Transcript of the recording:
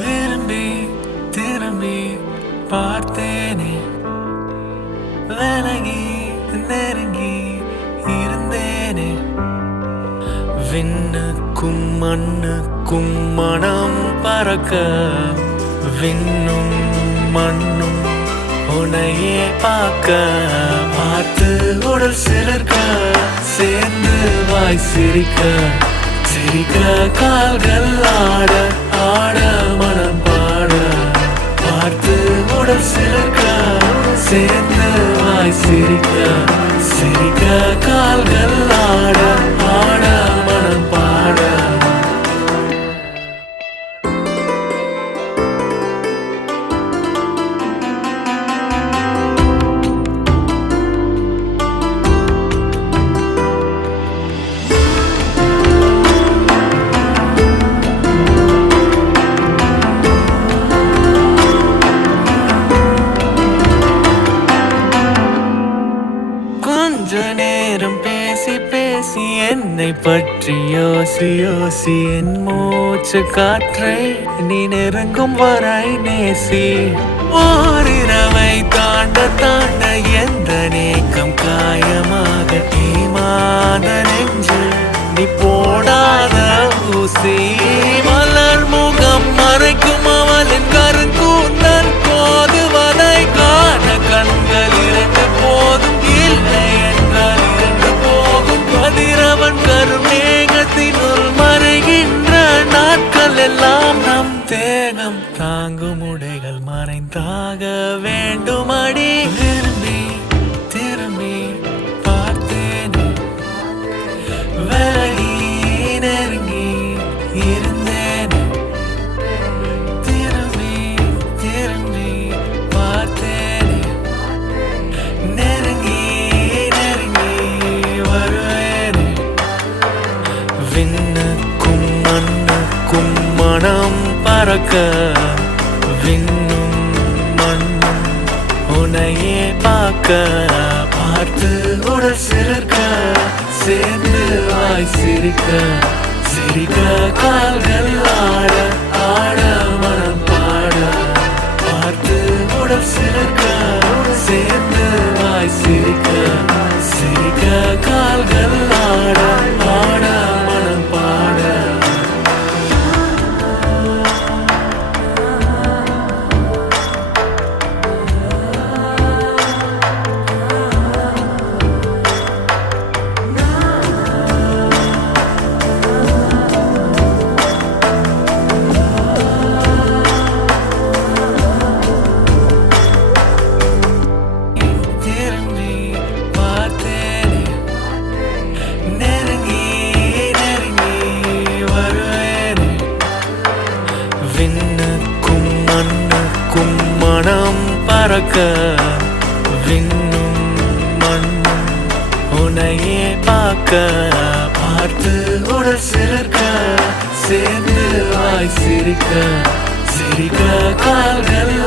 விரும்பி திரும்பி பார்த்தேனே, விலகி நெருங்கி இருந்தேனே. விண்ணுக்கும் மண்ணுக்கும் மனம் பறக்க, விண்ணும் மண்ணும் உன்னையே பார்க்க. பார்த்து உடல் சிலிர்க்க, சேர்ந்து வாய் சிரிக்க, சிரிக்க கால்கள் ஆட ஆட மனம் பாட. பார்த்து உடல் சிலிர்க்க, சேர்ந்து வாய் சிரிக்க, சிரிக்க கால்கள் ஆட ஆட மனம் பாட. கொஞ்ச நேரம் பேசி பேசி என்னை பற்றி யோசி யோசி, என் மூச்சு காற்றை நீ நெருங்கும் வரை நேசி. ஓரிரவை தாண்ட தாண்ட எந்த நேக்கம் காயமாக ஏமாத நெஞ்சு நீ போடாத ஊசி. மலர் முகம் மறைக்கும் அவளின் கருங்கூந்தல் கோதுவதை காண கண்கள் இரண்டு போதும். இல்லை என்றால் இரண்டு போகும். கதிரவன் கருமேகத்தினுள் மறைகின்ற நாட்கள் எல்லாம் நம் தேகம் தாங்கும் உடைகள் மறைந்தாக வேண்டும் அடி. விரும்பி திரும்பி பார்த்தேனே, விலகி நெருங்கி இருந்தேனே. திரும்பி திரும்பி பார்த்தேனே, நெருங்கி நெருங்கி வருவேனே. விண்ணுக்கும் மண்ணுக்கும் மனம் பறக்க, விண்ணும் மண்ணும் உன்னையே பார்க்க. பார்த்து உடல் சிலிர்க்க, சேர்ந்து வாய் சிரிக்க, சிரிக்க கால்கள் ஆட ஆட மனம் பாட. பார்த்து உடல் சிலிர்க்க, சேர்ந்து வாய் சிரிக்க, சிரிக்க கால்கள் ஆட ஆட மனம் பாட. திரும்பி பார்த்தேனே, நெருங்கி நெருங்கி வருவேனே. விண்ணுக்கும் மண்ணுக்கும் மனம் பறக்க, விண்ணும் மண்ணும் உன்னையே பார்க்க. பார்த்து உடல் சிலிர்க்க, சேர்ந்து வாய் சிரிக்க, சிரிக்க கால்கள்